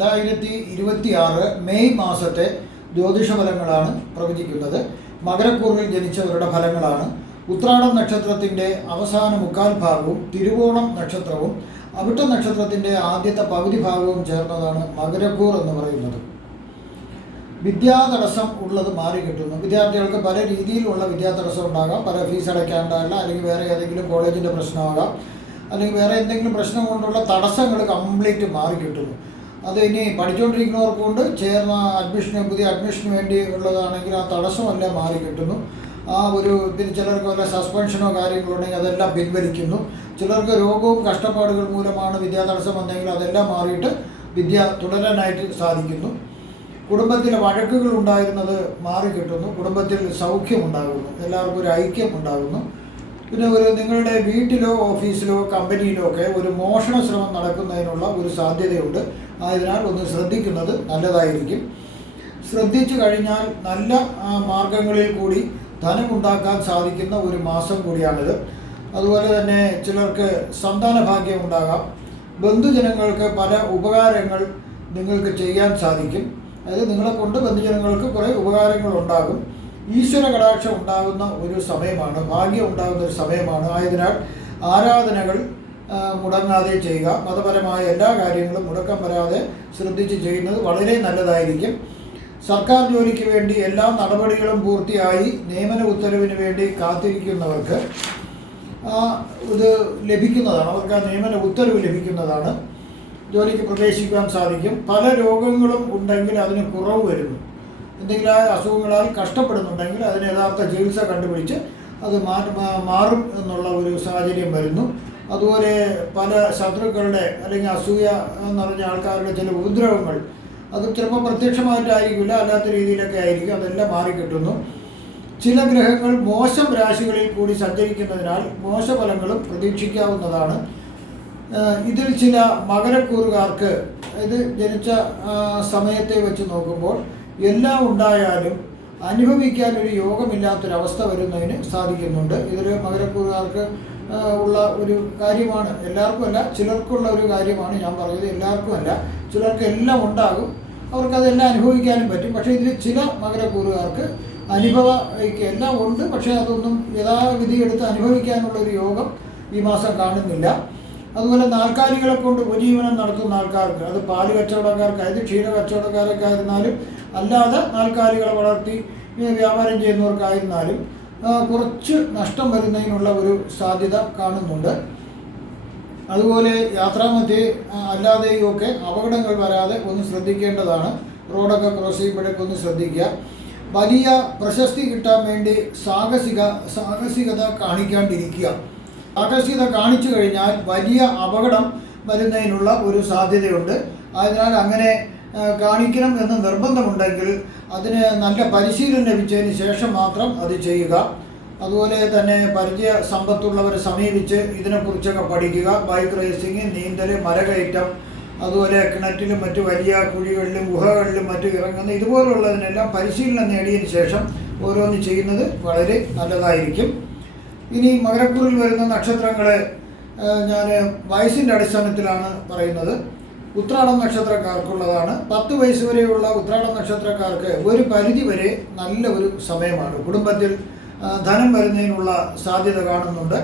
2026 May മാസത്തെ ജ്യോതിഷ ഫലങ്ങളാണ് പ്രവചിക്കുന്നത്. മകരക്കൂറിൽ ജനിച്ചവരുടെ ഫലങ്ങളാണ്. ഉത്രാടം നക്ഷത്രത്തിൻ്റെ അവസാന മുക്കാൽ ഭാഗവും തിരുവോണം നക്ഷത്രവും അവിട്ട നക്ഷത്രത്തിൻ്റെ ആദ്യത്തെ പകുതി ഭാഗവും ചേർന്നതാണ് മകരക്കൂർ എന്ന് പറയുന്നത്. വിദ്യാതടസ്സം ഉള്ളത് മാറി കിട്ടുന്നു. വിദ്യാർത്ഥികൾക്ക് പല രീതിയിലുള്ള വിദ്യാതടസ്സം ഉണ്ടാകാം. പല ഫീസ് അടയ്ക്കാണ്ടല്ല, അല്ലെങ്കിൽ വേറെ ഏതെങ്കിലും കോളേജിൻ്റെ പ്രശ്നമാകാം, അല്ലെങ്കിൽ വേറെ എന്തെങ്കിലും പ്രശ്നം കൊണ്ടുള്ള തടസ്സങ്ങൾ കംപ്ലീറ്റ് മാറി കിട്ടുന്നു. അത് ഇനി പഠിച്ചുകൊണ്ടിരിക്കുന്നവർക്ക് കൊണ്ട് ചേർന്ന പുതിയ അഡ്മിഷന് വേണ്ടി ഉള്ളതാണെങ്കിൽ ആ തടസ്സമെല്ലാം മാറി കിട്ടുന്നു. ആ ഒരു ഇതിന് ചിലർക്ക് വല്ല സസ്പെൻഷനോ കാര്യങ്ങളോ ഉണ്ടെങ്കിൽ അതെല്ലാം പിൻവലിക്കുന്നു. ചിലർക്ക് രോഗവും കഷ്ടപ്പാടുകൾ മൂലമാണ് വിദ്യാതടസ്സം വന്നെങ്കിൽ അതെല്ലാം മാറിയിട്ട് വിദ്യ തുടരാനായിട്ട് സാധിക്കുന്നു. കുടുംബത്തിലെ വഴക്കുകൾ ഉണ്ടായിരുന്നത് മാറിക്കിട്ടുന്നു. കുടുംബത്തിൽ സൗഖ്യമുണ്ടാകുന്നു. എല്ലാവർക്കും ഒരു ഐക്യം ഉണ്ടാകുന്നു. പിന്നെ നിങ്ങളുടെ വീട്ടിലോ ഓഫീസിലോ കമ്പനിയിലോ ഒക്കെ ഒരു മോഷണ ശ്രമം നടക്കുന്നതിനുള്ള ഒരു സാധ്യതയുണ്ട്. ആയതിനാൽ ഒന്ന് ശ്രദ്ധിക്കുന്നത് നല്ലതായിരിക്കും. ശ്രദ്ധിച്ചു കഴിഞ്ഞാൽ നല്ല മാർഗങ്ങളിൽ കൂടി ധനമുണ്ടാക്കാൻ സാധിക്കുന്ന ഒരു മാസം കൂടിയാണിത്. അതുപോലെ തന്നെ ചിലർക്ക് സന്താന ഭാഗ്യം ഉണ്ടാകാം. ബന്ധുജനങ്ങൾക്ക് പല ഉപകാരങ്ങൾ നിങ്ങൾക്ക് ചെയ്യാൻ സാധിക്കും. അതായത് നിങ്ങളെ കൊണ്ട് ബന്ധുജനങ്ങൾക്ക് കുറേ ഉപകാരങ്ങൾ ഉണ്ടാകും. ഈശ്വര കടാക്ഷം ഉണ്ടാകുന്ന ഒരു സമയമാണ്, ഭാഗ്യം ഉണ്ടാകുന്ന ഒരു സമയമാണ്. ആയതിനാൽ ആരാധനകൾ മുടങ്ങാതെ ചെയ്യുക. മതപരമായ എല്ലാ കാര്യങ്ങളും മുടക്കം വരാതെ ശ്രദ്ധിച്ച് ചെയ്യുന്നത് വളരെ നല്ലതായിരിക്കും. സർക്കാർ ജോലിക്ക് വേണ്ടി എല്ലാ നടപടികളും പൂർത്തിയായി നിയമന ഉത്തരവിന് വേണ്ടി കാത്തിരിക്കുന്നവർക്ക് ഇത് ലഭിക്കുന്നതാണ്. അവർക്ക് ആ നിയമന ഉത്തരവ് ലഭിക്കുന്നതാണ്. ജോലിക്ക് പ്രവേശിക്കാൻ സാധിക്കും. പല രോഗങ്ങളും ഉണ്ടെങ്കിൽ അതിന് കുറവ് വരുന്നു. എന്തെങ്കിലും അസുഖങ്ങളാൽ കഷ്ടപ്പെടുന്നുണ്ടെങ്കിൽ അതിന് യഥാർത്ഥ ചികിത്സ കണ്ടുപിടിച്ച് അത് മാറും എന്നുള്ള ഒരു സാഹചര്യം വരുന്നു. അതുപോലെ പല ശത്രുക്കളുടെ അല്ലെങ്കിൽ അസൂയ എന്ന് പറഞ്ഞ ആൾക്കാരുടെ ചില ഉപദ്രവങ്ങൾ അത് ചിലപ്പോൾ പ്രത്യക്ഷമായിട്ടായിരിക്കില്ല, അല്ലാത്ത രീതിയിലൊക്കെ ആയിരിക്കും. അതെല്ലാം മാറിക്കിട്ടുന്നു. ചില ഗ്രഹങ്ങൾ മോശം രാശികളിൽ കൂടി സഞ്ചരിക്കുന്നതിനാൽ മോശഫലങ്ങളും പ്രതീക്ഷിക്കാവുന്നതാണ്. ഇതിൽ ചില മകരക്കൂറുകാർക്ക് ഇത് ജനിച്ച സമയത്തെ വെച്ച് നോക്കുമ്പോൾ എല്ലാം ഉണ്ടായാലും അനുഭവിക്കാൻ ഒരു യോഗമില്ലാത്തൊരവസ്ഥ വരുന്നതിന് സാധിക്കുന്നുണ്ട്. ഇതിൽ മകരക്കൂറുകാർക്ക് ഉള്ള ഒരു കാര്യമാണ്. എല്ലാവർക്കും അല്ല, ചിലർക്കുള്ള ഒരു കാര്യമാണ് ഞാൻ പറയുന്നത്. എല്ലാവർക്കും അല്ല, ചിലർക്ക് എല്ലാം ഉണ്ടാകും, അവർക്കതെല്ലാം അനുഭവിക്കാനും പറ്റും. പക്ഷേ ഇതിൽ ചില മകരക്കൂറുകാർക്ക് എല്ലാം ഉണ്ട്, പക്ഷേ അതൊന്നും യഥാവിധി എടുത്ത് അനുഭവിക്കാനുള്ള ഒരു യോഗം ഈ മാസം കാണുന്നില്ല. അതുപോലെ നാൽക്കാലികളെ കൊണ്ട് ഉപജീവനം നടത്തുന്ന ആൾക്കാർക്ക്, അത് പാല് കച്ചവടക്കാർക്കായത് ക്ഷീര കച്ചവടക്കാരൊക്കെ ആയിരുന്നാലും അല്ലാതെ നാൽക്കാലികളെ വളർത്തി വ്യാപാരം ചെയ്യുന്നവർക്കായിരുന്നാലും കുറച്ച് നഷ്ടം വരുന്നതിനുള്ള ഒരു സാധ്യത കാണുന്നുണ്ട്. അതുപോലെ യാത്രാമധ്യേ അല്ലാതെയൊക്കെ അപകടങ്ങൾ വരാതെ ഒന്ന് ശ്രദ്ധിക്കേണ്ടതാണ്. റോഡൊക്കെ ക്രോസ് ചെയ്യുമ്പോഴേക്ക് ഒന്ന് ശ്രദ്ധിക്കുക. വലിയ പ്രശസ്തി കിട്ടാൻ വേണ്ടി സാഹസികത കാണിക്കാണ്ടിരിക്കുക. സാഹസികത കാണിച്ചു കഴിഞ്ഞാൽ വലിയ അപകടം വരുന്നതിനുള്ള ഒരു സാധ്യതയുണ്ട്. ആയതിനാൽ അങ്ങനെ കാണിക്കണം എന്ന് നിർബന്ധമുണ്ടെങ്കിൽ അതിന് നല്ല പരിശീലനം ലഭിച്ചതിന് ശേഷം മാത്രം അത് ചെയ്യുക. അതുപോലെ തന്നെ പരിചയ സമ്പത്തുള്ളവരെ സമീപിച്ച് ഇതിനെക്കുറിച്ചൊക്കെ പഠിക്കുക. ബൈക്ക് റേസിങ്, നീന്തൽ, മലകയറ്റം, അതുപോലെ കിണറ്റിലും മറ്റു വലിയ കുഴികളിലും ഗുഹകളിലും മറ്റും ഇറങ്ങുന്ന ഇതുപോലുള്ളതിനെല്ലാം പരിശീലനം നേടിയതിന് ശേഷം ഓരോന്ന് ചെയ്യുന്നത് വളരെ നല്ലതായിരിക്കും. ഇനി മകരക്കൂറിൽ വരുന്ന നക്ഷത്രങ്ങളെ ഞാൻ വയസ്സിൻ്റെ അടിസ്ഥാനത്തിലാണ് പറയുന്നത്. ഉത്രാടം നക്ഷത്രക്കാർക്കുള്ളതാണ്. 10 വയസ്സ് വരെയുള്ള ഉത്രാടം നക്ഷത്രക്കാർക്ക് ഒരു പരിധി വരെ നല്ല ഒരു സമയമാണ്. കുടുംബത്തിൽ ധനം വരുന്നതിനുള്ള സാധ്യത കാണുന്നുണ്ട്.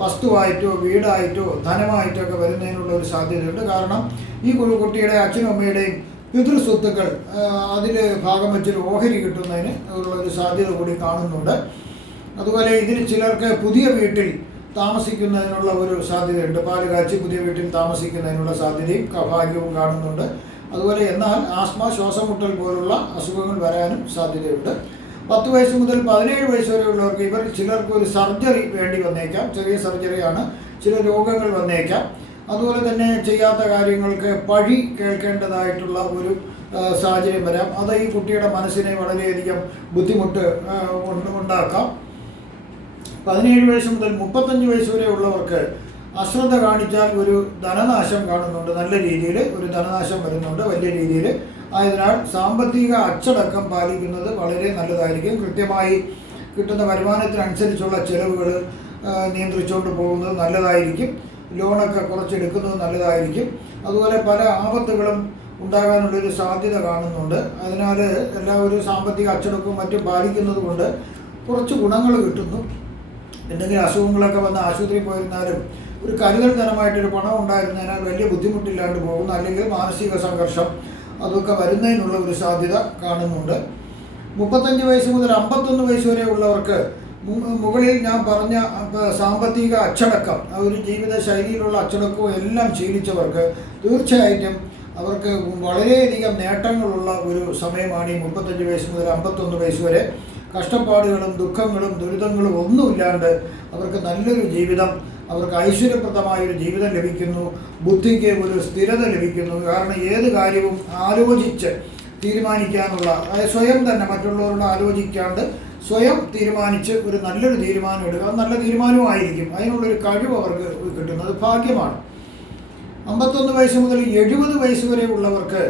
വസ്തുവായിട്ടോ വീടായിട്ടോ ധനമായിട്ടോ ഒക്കെ വരുന്നതിനുള്ള ഒരു സാധ്യതയുണ്ട്. കാരണം ഈ കുട്ടിയുടെ അച്ഛനും അമ്മയുടെയും പിതൃസ്വത്തുക്കൾ അതിൽ ഭാഗം വെച്ചൊരു ഓഹരി കിട്ടുന്നതിന് ഉള്ള ഒരു സാധ്യത കൂടി കാണുന്നുണ്ട്. അതുപോലെ ഇതിൽ ചിലർക്ക് പുതിയ വീട്ടിൽ താമസിക്കുന്നതിനുള്ള ഒരു സാധ്യതയുണ്ട്. പാല് കാച്ചി പുതിയ വീട്ടിൽ താമസിക്കുന്നതിനുള്ള സാധ്യതയും ഭാഗ്യവും കാണുന്നുണ്ട്. അതുപോലെ എന്നാൽ ആസ്മ, ശ്വാസമുട്ടൽ പോലുള്ള അസുഖങ്ങൾ വരാനും സാധ്യതയുണ്ട്. 10 വയസ്സ് മുതൽ 17 വയസ്സ് വരെയുള്ളവർക്ക് ചിലർക്ക് ഒരു സർജറി വേണ്ടി വന്നേക്കാം. ചെറിയ സർജറിയാണ്. ചില രോഗങ്ങൾ വന്നേക്കാം. അതുപോലെ തന്നെ ചെയ്യാത്ത കാര്യങ്ങൾക്ക് പഴി കേൾക്കേണ്ടതായിട്ടുള്ള ഒരു സാഹചര്യം വരാം. അത് ഈ കുട്ടിയുടെ മനസ്സിനെ വളരെയധികം ബുദ്ധിമുട്ട് ഉണ്ടാക്കാം. 17 വയസ്സ് മുതൽ 35 വയസ്സ് വരെ ഉള്ളവർക്ക് അശ്രദ്ധ കാണിച്ചാൽ ഒരു ധനനാശം കാണുന്നുണ്ട്. നല്ല രീതിയിൽ ഒരു ധനനാശം വരുന്നുണ്ട്, വലിയ രീതിയിൽ. ആയതിനാൽ സാമ്പത്തിക അച്ചടക്കം പാലിക്കുന്നത് വളരെ നല്ലതായിരിക്കും. കൃത്യമായി കിട്ടുന്ന വരുമാനത്തിനനുസരിച്ചുള്ള ചിലവുകൾ നിയന്ത്രിച്ചുകൊണ്ട് പോകുന്നത് നല്ലതായിരിക്കും. ലോണൊക്കെ കുറച്ചെടുക്കുന്നത് നല്ലതായിരിക്കും. അതുപോലെ പല ആപത്തുകളും ഉണ്ടാകാനുള്ളൊരു സാധ്യത കാണുന്നുണ്ട്. അതിനാൽ എല്ലാവരും സാമ്പത്തിക അച്ചടക്കവും മറ്റും പാലിക്കുന്നത് കൊണ്ട് കുറച്ച് ഗുണങ്ങൾ കിട്ടുന്നു. എന്തെങ്കിലും അസുഖങ്ങളൊക്കെ വന്ന് ആശുപത്രിയിൽ പോയിരുന്നാലും ഒരു കരുതൽ ധനമായിട്ടൊരു പണം ഉണ്ടായിരുന്നതിനാൽ വലിയ ബുദ്ധിമുട്ടില്ലാണ്ട് പോകുന്നു. അല്ലെങ്കിൽ മാനസിക സംഘർഷം അതൊക്കെ വരുന്നതിനുള്ള ഒരു സാധ്യത കാണുന്നുണ്ട്. 35 വയസ്സ് മുതൽ 51 വയസ്സ് വരെ ഉള്ളവർക്ക് മുകളിൽ ഞാൻ പറഞ്ഞ സാമ്പത്തിക അച്ചടക്കം, ഒരു ജീവിത ശൈലിയിലുള്ള അച്ചടക്കവും എല്ലാം ശീലിച്ചവർക്ക് തീർച്ചയായിട്ടും അവർക്ക് വളരെയധികം നേട്ടങ്ങളുള്ള ഒരു സമയമാണ് ഈ 35 വയസ്സ് മുതൽ 51 വയസ്സ് വരെ. കഷ്ടപ്പാടുകളും ദുഃഖങ്ങളും ദുരിതങ്ങളും ഒന്നുമില്ലാണ്ട് അവർക്ക് നല്ലൊരു ജീവിതം, അവർക്ക് ഐശ്വര്യപ്രദമായൊരു ജീവിതം ലഭിക്കുന്നു. ബുദ്ധിക്ക് ഒരു സ്ഥിരത ലഭിക്കുന്നു. കാരണം ഏത് കാര്യവും ആലോചിച്ച് തീരുമാനിക്കാനുള്ള, സ്വയം തന്നെ മറ്റുള്ളവരോട് ആലോചിക്കാണ്ട് സ്വയം തീരുമാനിച്ച് ഒരു നല്ലൊരു തീരുമാനം എടുക്കുക. അത് നല്ല തീരുമാനമായിരിക്കും. അതിനുള്ളൊരു കഴിവ് അവർക്ക് കിട്ടുന്നത് ഭാഗ്യമാണ്. 51 വയസ്സ് മുതൽ 70 വയസ്സ് വരെ ഉള്ളവർക്ക്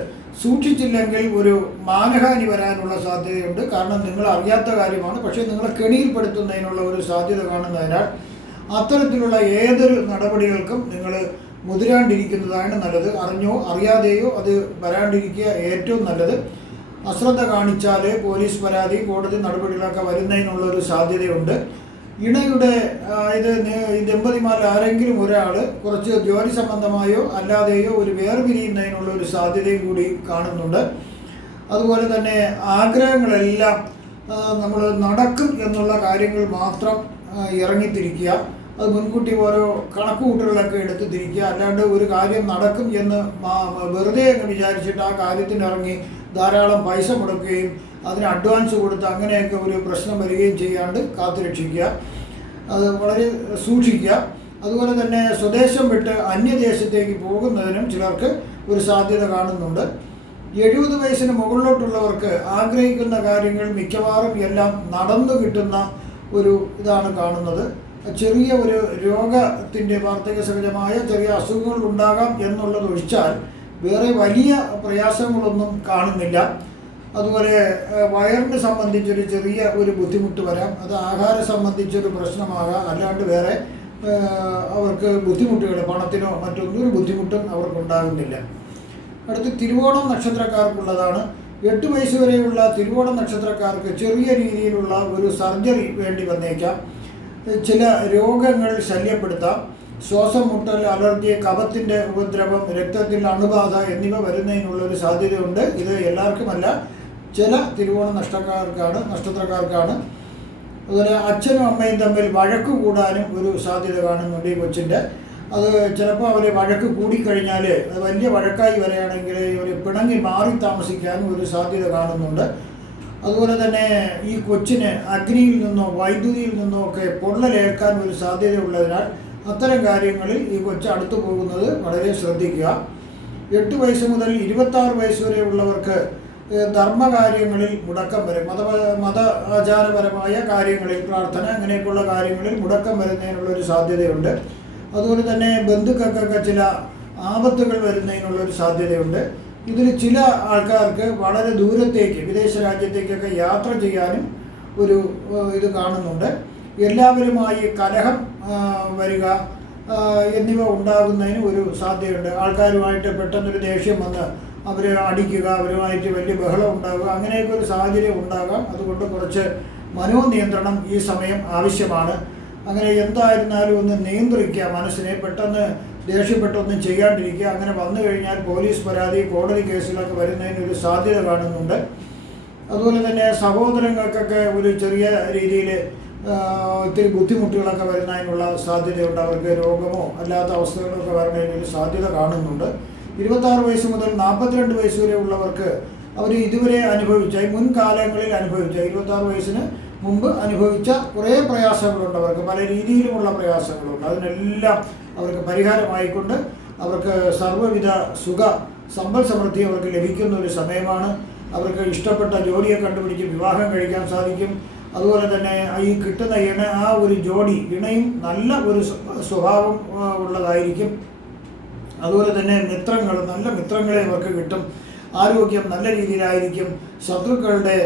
സൂക്ഷിച്ചില്ലെങ്കിൽ ഒരു മാനഹാനി വരാനുള്ള സാധ്യതയുണ്ട്. കാരണം നിങ്ങൾ അറിയാത്ത കാര്യമാണ്, പക്ഷേ നിങ്ങളെ കെണിയിൽപ്പെടുത്തുന്നതിനുള്ള ഒരു സാധ്യത കാണുന്നതിനാൽ അത്തരത്തിലുള്ള ഏതൊരു നടപടികൾക്കും നിങ്ങൾ മുതിരാണ്ടിരിക്കുന്നതാണ് നല്ലത്. അറിഞ്ഞോ അറിയാതെയോ അത് വരാണ്ടിരിക്കുക ഏറ്റവും നല്ലത്. അശ്രദ്ധ കാണിച്ചാൽ പോലീസ് പരാതി, കോടതി നടപടികളൊക്കെ വരുന്നതിനുള്ളൊരു സാധ്യതയുണ്ട്. ഇണയുടെ ഈ ദമ്പതിമാരിൽ ആരെങ്കിലും ഒരാൾ കുറച്ച് ജോലി സംബന്ധമായോ അല്ലാതെയോ ഒരു വേർപിരിയുന്നതിനുള്ള ഒരു സാധ്യതയും കൂടി കാണുന്നുണ്ട്. അതുപോലെ തന്നെ ആഗ്രഹങ്ങളെല്ലാം നമ്മൾ നടക്കും എന്നുള്ള കാര്യങ്ങൾ മാത്രം ഇറങ്ങിത്തിരിക്കുക. അത് മുൻകൂട്ടി ഓരോ കണക്കുകൂട്ടലുകളൊക്കെ എടുത്ത് തിരിക്കുക. അല്ലാണ്ട് ഒരു കാര്യം നടക്കും എന്ന് വെറുതെ അങ്ങ് വിചാരിച്ചിട്ട് ആ കാര്യത്തിനിറങ്ങി ധാരാളം പൈസ മുടക്കുകയും അതിന് അഡ്വാൻസ് കൊടുത്ത് അങ്ങനെയൊക്കെ ഒരു പ്രശ്നം വരികയും ചെയ്യാണ്ട് കാത്തുരക്ഷിക്കുക. അത് വളരെ സൂക്ഷിക്കുക. അതുപോലെ തന്നെ സ്വദേശം വിട്ട് അന്യദേശത്തേക്ക് പോകുന്നതിനും ചിലർക്ക് ഒരു സാധ്യത കാണുന്നുണ്ട്. 70 വയസ്സിന് മുകളിലോട്ടുള്ളവർക്ക് ആഗ്രഹിക്കുന്ന കാര്യങ്ങൾ മിക്കവാറും എല്ലാം നടന്നു കിട്ടുന്ന ഒരു ഇതാണ് കാണുന്നത്. ചെറിയ ഒരു രോഗത്തിൻ്റെ വാർദ്ധക്യ സഹജമായ ചെറിയ അസുഖങ്ങൾ ഉണ്ടാകാം എന്നുള്ളത് ഒഴിച്ചാൽ വേറെ വലിയ പ്രയാസങ്ങളൊന്നും കാണുന്നില്ല. അതുപോലെ വയറിന് സംബന്ധിച്ചൊരു ചെറിയ ഒരു ബുദ്ധിമുട്ട് വരാം. അത് ആഹാരം സംബന്ധിച്ചൊരു പ്രശ്നമാകാം. അല്ലാണ്ട് വേറെ അവർക്ക് ബുദ്ധിമുട്ടുകൾ, പണത്തിനോ മറ്റൊന്നൊരു ബുദ്ധിമുട്ടും അവർക്കുണ്ടാകുന്നില്ല. അടുത്ത് തിരുവോണം നക്ഷത്രക്കാർക്കുള്ളതാണ്. 8 വയസ്സ് വരെയുള്ള തിരുവോണം നക്ഷത്രക്കാർക്ക് ചെറിയ രീതിയിലുള്ള ഒരു സർജറി വേണ്ടി വന്നേക്കാം. ചില രോഗങ്ങൾ ശല്യപ്പെടുത്താം. ശ്വാസം മുട്ടൽ, അലർജി, കഫത്തിൻ്റെ ഉപദ്രവം, രക്തത്തിൽ അണുബാധ എന്നിവ വരുന്നതിനുള്ളൊരു സാധ്യതയുണ്ട്. ഇത് എല്ലാവർക്കുമല്ല, ചില തിരുവോണ നക്ഷത്രക്കാർക്കാണ്. അതുപോലെ അച്ഛനും അമ്മയും തമ്മിൽ വഴക്ക് കൂടാനും ഒരു സാധ്യത കാണുന്നുണ്ട് ഈ കൊച്ചിൻ്റെ. അത് ചിലപ്പോൾ അവർ വഴക്ക് കൂടിക്കഴിഞ്ഞാൽ അത് വലിയ വഴക്കായി വരികയാണെങ്കിൽ ഒരു പിണങ്ങി മാറി താമസിക്കാനും ഒരു സാധ്യത കാണുന്നുണ്ട്. അതുപോലെ തന്നെ ഈ കൊച്ചിന് അഗ്നിയിൽ നിന്നോ വൈദ്യുതിയിൽ നിന്നോ ഒക്കെ പൊള്ളലേൽക്കാൻ ഒരു സാധ്യതയുള്ളതിനാൽ അത്തരം കാര്യങ്ങളിൽ ഈ കൊച്ച് അടുത്തു പോകുന്നത് വളരെ ശ്രദ്ധിക്കുക. 8 വയസ്സ് മുതൽ 26 വയസ്സ് വരെ ഉള്ളവർക്ക് ധർമ്മകാര്യങ്ങളിൽ മുടക്കം വരും. മത ആചാരപരമായ കാര്യങ്ങളിൽ, പ്രാർത്ഥന അങ്ങനെയൊക്കെയുള്ള കാര്യങ്ങളിൽ മുടക്കം വരുന്നതിനുള്ളൊരു സാധ്യതയുണ്ട്. അതുപോലെ തന്നെ ബന്ധുക്കൾക്കൊക്കെ ചില ആപത്തുകൾ വരുന്നതിനുള്ളൊരു സാധ്യതയുണ്ട്. ഇതിൽ ചില ആൾക്കാർക്ക് വളരെ ദൂരത്തേക്ക്, വിദേശ രാജ്യത്തേക്കൊക്കെ യാത്ര ചെയ്യാനും ഒരു ഇത് കാണുന്നുണ്ട്. എല്ലാവരുമായി കലഹം വരിക എന്നിവ ഉണ്ടാകുന്നതിന് ഒരു സാധ്യതയുണ്ട്. ആൾക്കാരുമായിട്ട് പെട്ടെന്നൊരു ദേഷ്യം വന്ന് അവരെ അടിക്കുക, അവരുമായിട്ട് വലിയ ബഹളം ഉണ്ടാകുക, അങ്ങനെയൊക്കെ ഒരു സാഹചര്യം ഉണ്ടാകാം. അതുകൊണ്ട് കുറച്ച് മനോനിയന്ത്രണം ഈ സമയം ആവശ്യമാണ്. അങ്ങനെ എന്തായിരുന്നാലും ഒന്ന് നിയന്ത്രിക്കുക മനസ്സിനെ. പെട്ടെന്ന് ദേഷ്യപ്പെട്ടൊന്നും ചെയ്യാണ്ടിരിക്കുക. അങ്ങനെ വന്നു കഴിഞ്ഞാൽ പോലീസ് പരാതി, കോടതി കേസുകളൊക്കെ വരുന്നതിനൊരു സാധ്യത കാണുന്നുണ്ട്. അതുപോലെ തന്നെ സഹോദരങ്ങൾക്കൊക്കെ ഒരു ചെറിയ രീതിയിൽ ഒത്തിരി ബുദ്ധിമുട്ടുകളൊക്കെ വരുന്നതിനുള്ള സാധ്യതയുണ്ട്. അവർക്ക് രോഗമോ അല്ലാത്ത അവസ്ഥകളൊക്കെ വരുന്നതിനൊരു സാധ്യത കാണുന്നുണ്ട്. 26 വയസ്സ് മുതൽ 42 വയസ്സ് വരെ ഉള്ളവർക്ക് അവർ ഇതുവരെ അനുഭവിച്ച, മുൻകാലങ്ങളിൽ അനുഭവിച്ച, 26 വയസ്സിന് മുമ്പ് അനുഭവിച്ച കുറേ പ്രയാസങ്ങളുണ്ട്. അവർക്ക് പല രീതിയിലുമുള്ള പ്രയാസങ്ങളുണ്ട്. അതിനെല്ലാം അവർക്ക് പരിഹാരമായിക്കൊണ്ട് അവർക്ക് സർവ്വവിധ സമ്പൽ സമൃദ്ധി അവർക്ക് ലഭിക്കുന്ന ഒരു സമയമാണ്. അവർക്ക് ഇഷ്ടപ്പെട്ട ജോലിയെ കണ്ടുപിടിച്ച് വിവാഹം കഴിക്കാൻ സാധിക്കും. അതുപോലെ തന്നെ ഈ കിട്ടുന്ന ആ ഒരു ജോഡി ഇണയും നല്ല ഒരു സ്വഭാവം ഉള്ളതായിരിക്കും. അതുപോലെ തന്നെ നല്ല മിത്രങ്ങളെ അവർക്ക് കിട്ടും. ആരോഗ്യം നല്ല രീതിയിലായിരിക്കും. ശത്രുക്കളുടെ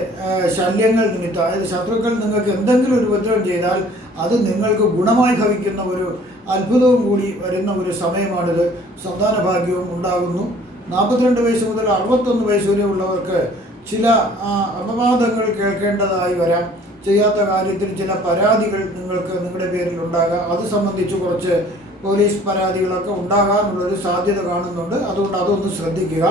ശല്യങ്ങൾ നിമിത്തം, അതായത് ശത്രുക്കൾ നിങ്ങൾക്ക് എന്തെങ്കിലും ഒരു ഉപദ്രവം ചെയ്താൽ അത് നിങ്ങൾക്ക് ഗുണമായി ഭവിക്കുന്ന ഒരു അത്ഭുതവും കൂടി വരുന്ന ഒരു സമയമാണിത്. സന്താന ഭാഗ്യവും ഉണ്ടാകുന്നു. 42 വയസ്സ് മുതൽ 61 വയസ്സ് വരെ ഉള്ളവർക്ക് ചില അപവാദങ്ങൾ കേൾക്കേണ്ടതായി വരാം. ചെയ്യാത്ത കാര്യത്തിൽ ചില പരാതികൾ നിങ്ങൾക്ക് നിങ്ങളുടെ പേരിൽ ഉണ്ടാകാം. അത് സംബന്ധിച്ച് കുറച്ച് പോലീസ് പരാതികളൊക്കെ ഉണ്ടാകാനുള്ളൊരു സാധ്യത കാണുന്നുണ്ട്. അതുകൊണ്ട് അതൊന്ന് ശ്രദ്ധിക്കുക.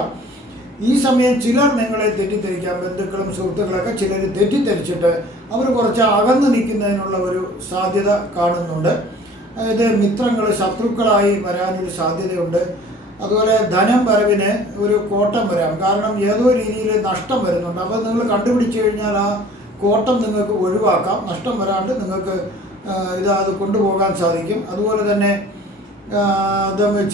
ഈ സമയം ചിലർ നിങ്ങളെ തെറ്റിദ്ധരിക്കാം. ബന്ധുക്കളും സുഹൃത്തുക്കളൊക്കെ ചിലർ തെറ്റിദ്ധരിച്ചിട്ട് അവർ കുറച്ച് അകന്ന് നിൽക്കുന്നതിനുള്ള ഒരു സാധ്യത കാണുന്നുണ്ട്. അതായത് മിത്രങ്ങൾ ശത്രുക്കളായി വരാനൊരു സാധ്യതയുണ്ട്. അതുപോലെ ധനം വരവിന് ഒരു കോട്ടം വരാം. കാരണം ഏതോ രീതിയിൽ നഷ്ടം വരുന്നുണ്ട്. അപ്പോൾ നിങ്ങൾ കണ്ടുപിടിച്ച് കഴിഞ്ഞാൽ ആ കോട്ടം നിങ്ങൾക്ക് ഒഴിവാക്കാം. നഷ്ടം വരാണ്ട് നിങ്ങൾക്ക് അത് കൊണ്ടുപോകാൻ സാധിക്കും. അതുപോലെ തന്നെ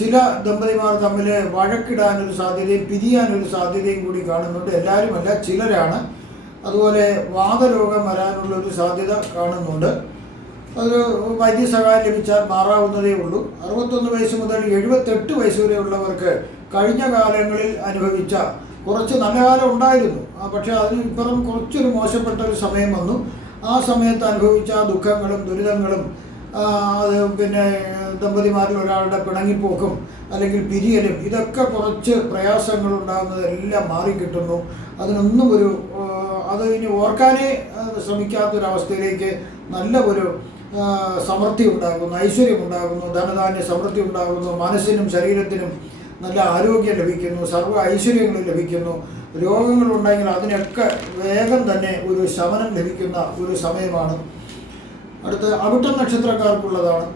ചില ദമ്പതിമാർ തമ്മിൽ വഴക്കിടാനൊരു സാധ്യതയും പിരിയാനൊരു സാധ്യതയും കൂടി കാണുന്നുണ്ട്. എല്ലാവരുമല്ല, ചിലരാണ്. അതുപോലെ വാതരോഗം വരാനുള്ളൊരു സാധ്യത കാണുന്നുണ്ട്. അത് വൈദ്യസഹായം ലഭിച്ചാൽ മാറാവുന്നതേ ഉള്ളൂ. 61 വയസ്സ് മുതൽ 78 വയസ്സ് വരെയുള്ളവർക്ക് കഴിഞ്ഞ കാലങ്ങളിൽ അനുഭവിച്ച കുറച്ച് നല്ല കാലം ഉണ്ടായിരുന്നു. പക്ഷേ അതിന് ഇപ്പുറം കുറച്ചൊരു മോശപ്പെട്ട ഒരു സമയം വന്നു. ആ സമയത്ത് അനുഭവിച്ച ദുഃഖങ്ങളും ദുരിതങ്ങളും അത് പിന്നെ ദമ്പതിമാരിൽ ഒരാളുടെ പിണങ്ങിപ്പോക്കും അല്ലെങ്കിൽ പിരിയലും ഇതൊക്കെ കുറച്ച് പ്രയാസങ്ങളുണ്ടാകുന്നതെല്ലാം മാറിക്കിട്ടുന്നു. അതിനൊന്നും അത് ഇനി ഓർക്കാനേ ശ്രമിക്കാത്തൊരവസ്ഥയിലേക്ക് നല്ല ഒരു സമൃദ്ധി ഉണ്ടാകുന്നു, ഐശ്വര്യം ഉണ്ടാകുന്നു, ധനധാന്യ സമൃദ്ധി ഉണ്ടാകുന്നു, മനസ്സിനും ശരീരത്തിനും നല്ല ആരോഗ്യം ലഭിക്കുന്നു, സർവ്വ ഐശ്വര്യങ്ങളും ലഭിക്കുന്നു. രോഗങ്ങളുണ്ടെങ്കിൽ അതിനൊക്കെ വേഗം തന്നെ ഒരു ശമനം ലഭിക്കുന്ന ഒരു സമയമാണ്. അടുത്ത അവിട്ടം നക്ഷത്രക്കാർക്കുള്ളതാണ്.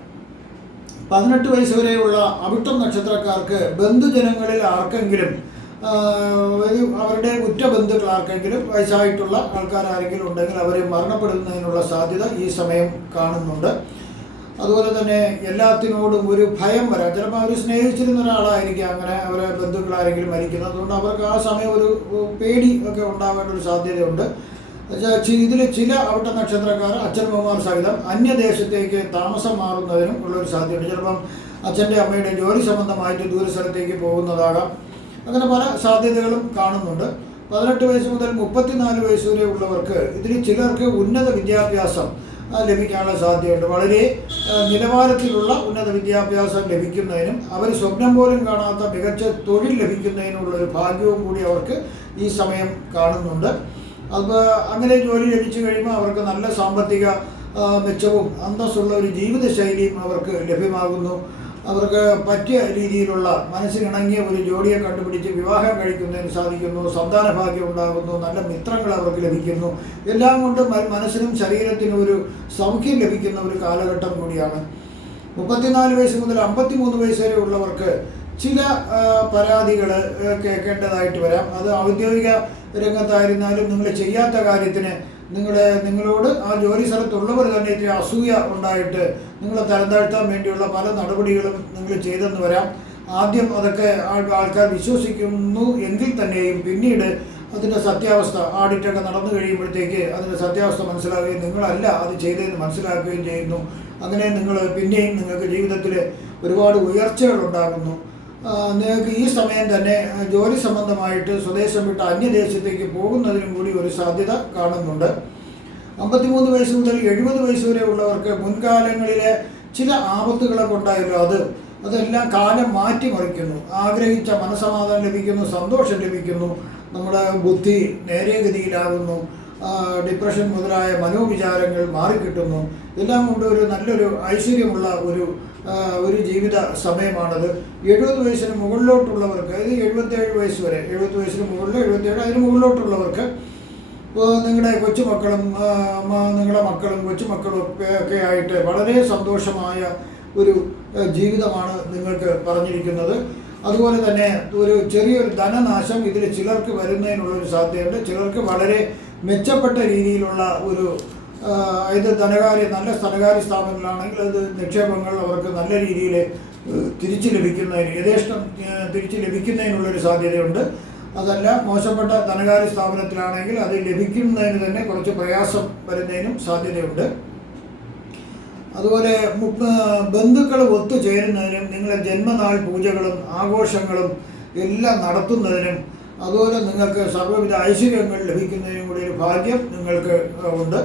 18 വയസ്സ് വരെയുള്ള അവിട്ടം നക്ഷത്രക്കാർക്ക് ബന്ധുജനങ്ങളിൽ ആർക്കെങ്കിലും അവരുടെ ഉറ്റ ബന്ധുക്കൾ ആർക്കെങ്കിലും വയസ്സായിട്ടുള്ള ആൾക്കാരെങ്കിലും ഉണ്ടെങ്കിൽ അവർ മരണപ്പെടുന്നതിനുള്ള സാധ്യത ഈ സമയം കാണുന്നുണ്ട്. അതുപോലെ തന്നെ എല്ലാത്തിനോടും ഒരു ഭയം വരാം. ചിലപ്പോൾ അവർ സ്നേഹിച്ചിരുന്ന ഒരാളായിരിക്കും അങ്ങനെ അവരെ ബന്ധുക്കളാരെങ്കിലും മരിക്കുന്നത്. അതുകൊണ്ട് അവർക്ക് ആ സമയം ഒരു പേടി ഒക്കെ ഉണ്ടാവേണ്ട ഒരു സാധ്യതയുണ്ട്. ഇതിൽ ചില അവിട്ട നക്ഷത്രക്കാർ അച്ഛനമ്മമാർ സഹിതം അന്യദേശത്തേക്ക് താമസം മാറുന്നതിനും ഉള്ളൊരു സാധ്യതയുണ്ട്. ചിലപ്പം അച്ഛൻ്റെ അമ്മയുടെ ജോലി സംബന്ധമായിട്ട് ദൂരസ്ഥലത്തേക്ക് പോകുന്നതാകാം. അങ്ങനെ പല സാധ്യതകളും കാണുന്നുണ്ട്. 18 വയസ്സ് മുതൽ 34 വയസ്സ് വരെ ഉള്ളവർക്ക് ഇതിൽ ചിലർക്ക് ഉന്നത വിദ്യാഭ്യാസം ലഭിക്കാനുള്ള സാധ്യതയുണ്ട്. വളരെ നിലവാരത്തിലുള്ള ഉന്നത വിദ്യാഭ്യാസം ലഭിക്കുന്നതിനും അവർ സ്വപ്നം പോലും കാണാത്ത മികച്ച തൊഴിൽ ലഭിക്കുന്നതിനുള്ളൊരു ഭാഗ്യവും കൂടി അവർക്ക് ഈ സമയം കാണുന്നുണ്ട്. അപ്പോൾ അങ്ങനെ ജോലി ലഭിച്ചു കഴിയുമ്പോൾ അവർക്ക് നല്ല സാമ്പത്തിക മെച്ചവും അന്തസ്സുള്ള ഒരു ജീവിതശൈലിയും അവർക്ക് ലഭ്യമാകുന്നു. അവർക്ക് പറ്റിയ രീതിയിലുള്ള മനസ്സിനിണങ്ങിയ ഒരു ജോഡിയെ കണ്ടുപിടിച്ച് വിവാഹം കഴിക്കുന്നതിന് സാധിക്കുന്നു. സന്താന ഭാഗ്യം ഉണ്ടാകുന്നു. നല്ല മിത്രങ്ങൾ അവർക്ക് ലഭിക്കുന്നു. എല്ലാം കൊണ്ട് മനസ്സിനും ശരീരത്തിനും ഒരു സൗഖ്യം ലഭിക്കുന്ന ഒരു കാലഘട്ടം കൂടിയാണ്. 34 വയസ്സ് മുതൽ 53 വയസ്സ് വരെ ഉള്ളവർക്ക് ചില പരാതികൾ കേൾക്കേണ്ടതായിട്ട് വരാം. അത് ഔദ്യോഗിക രംഗത്തായിരുന്നാലും നിങ്ങൾ ചെയ്യാത്ത കാര്യത്തിന് നിങ്ങളോട് ആ ജോലി സ്ഥലത്തുള്ളവർ തന്നെ ഇത്തിരി അസൂയ ഉണ്ടായിട്ട് നിങ്ങളെ തരം താഴ്ത്താൻ വേണ്ടിയുള്ള പല നടപടികളും നിങ്ങൾ ചെയ്തെന്ന് വരാം. ആദ്യം അതൊക്കെ ആൾക്കാർ വിശ്വസിക്കുന്നു എങ്കിൽ തന്നെയും പിന്നീട് അതിൻ്റെ സത്യാവസ്ഥ ആഡിറ്റൊക്കെ നടന്നു കഴിയുമ്പോഴത്തേക്ക് അതിൻ്റെ സത്യാവസ്ഥ മനസ്സിലാവുകയും നിങ്ങളല്ല അത് ചെയ്തതെന്ന് മനസ്സിലാക്കുകയും ചെയ്യുന്നു. അങ്ങനെ പിന്നെയും നിങ്ങൾക്ക് ജീവിതത്തിൽ ഒരുപാട് ഉയർച്ചകൾ ഉണ്ടാകുന്നു. നിങ്ങൾക്ക് ഈ സമയം തന്നെ ജോലി സംബന്ധമായിട്ട് സ്വദേശം വിട്ട് അന്യദേശത്തേക്ക് പോകുന്നതിനും കൂടി ഒരു സാധ്യത കാണുന്നുണ്ട്. 53 വയസ്സ് മുതൽ 70 വയസ്സ് വരെ ഉള്ളവർക്ക് മുൻകാലങ്ങളിലെ ചില ആപത്തുകളൊക്കെ ഉണ്ടായല്ലോ അതെല്ലാം കാലം മാറ്റിമറിക്കുന്നു. ആഗ്രഹിച്ച മനസ്സമാധാനം ലഭിക്കുന്നു, സന്തോഷം ലഭിക്കുന്നു, നമ്മുടെ ബുദ്ധി നേരെഗതിയിലാകുന്നു, ഡിപ്രഷൻ മുതലായ മനോവിചാരങ്ങൾ മാറിക്കിട്ടുന്നു. എല്ലാം കൊണ്ട് ഒരു നല്ലൊരു ഐശ്വര്യമുള്ള ഒരു ജീവിത സമയമാണത്. 70 വയസ്സിന് മുകളിലോട്ടുള്ളവർക്ക്, അതായത് 77 വയസ്സ് വരെ, 70 വയസ്സിന് മുകളിൽ 77 അതിന് മുകളിലോട്ടുള്ളവർക്ക് നിങ്ങളുടെ കൊച്ചുമക്കളും നിങ്ങളുടെ മക്കളും കൊച്ചുമക്കളും ഒക്കെ ആയിട്ട് വളരെ സന്തോഷമായ ഒരു ജീവിതമാണ് നിങ്ങൾക്ക് പറഞ്ഞിരിക്കുന്നത്. അതുപോലെ തന്നെ ഒരു ചെറിയൊരു ധനനാശം ഇതിൽ ചിലർക്ക് വരുന്നതിനുള്ളൊരു സാധ്യതയുണ്ട്. ചിലർക്ക് വളരെ മെച്ചപ്പെട്ട രീതിയിലുള്ള ഇത് നല്ല ധനകാര്യ സ്ഥാപനങ്ങളാണെങ്കിൽ അത് നിക്ഷേപങ്ങൾ അവർക്ക് നല്ല രീതിയിൽ തിരിച്ചു ലഭിക്കുന്നതിന് യഥേഷ്ടം തിരിച്ചു ലഭിക്കുന്നതിനുള്ളൊരു സാധ്യതയുണ്ട്. അതല്ല, മോശപ്പെട്ട ധനകാര്യ സ്ഥാപനത്തിലാണെങ്കിൽ അത് ലഭിക്കുന്നതിന് തന്നെ കുറച്ച് പ്രയാസം വരുന്നതിനും സാധ്യതയുണ്ട്. അതുപോലെ ബന്ധുക്കൾ ഒത്തുചേരുന്നതിനും നിങ്ങളുടെ ജന്മനാൾ പൂജകളും ആഘോഷങ്ങളും എല്ലാം നടത്തുന്നതിനും അതുപോലെ നിങ്ങൾക്ക് സർവ്വവിധ ഐശ്വര്യങ്ങൾ ലഭിക്കുന്നതിനും കൂടി ഒരു ഭാഗ്യം നിങ്ങൾക്ക് ഉണ്ട്.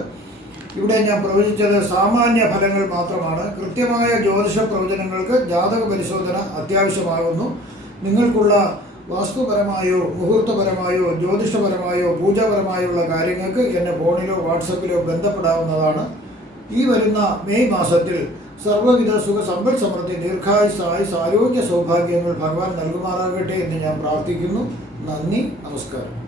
ഇവിടെ ഞാൻ പ്രവചിച്ചത് സാമാന്യ ഫലങ്ങൾ മാത്രമാണ്. കൃത്യമായ ജ്യോതിഷ പ്രവചനങ്ങൾക്ക് ജാതക പരിശോധന അത്യാവശ്യമാകുന്നു. നിങ്ങൾക്കുള്ള വാസ്തുപരമായോ മുഹൂർത്തപരമായോ ജ്യോതിഷപരമായോ പൂജാപരമായോ ഉള്ള കാര്യങ്ങൾക്ക് എന്നെ ഫോണിലോ വാട്സപ്പിലോ ബന്ധപ്പെടാവുന്നതാണ്. ഈ വരുന്ന മെയ് മാസത്തിൽ സർവ്വവിധ സുഖ സമ്പൽ സമൃദ്ധി ദീർഘായുസ് ആരോഗ്യ സൗഭാഗ്യങ്ങൾ ഭഗവാൻ നൽകുമാറാകട്ടെ എന്ന് ഞാൻ പ്രാർത്ഥിക്കുന്നു. നന്ദി, നമസ്കാരം.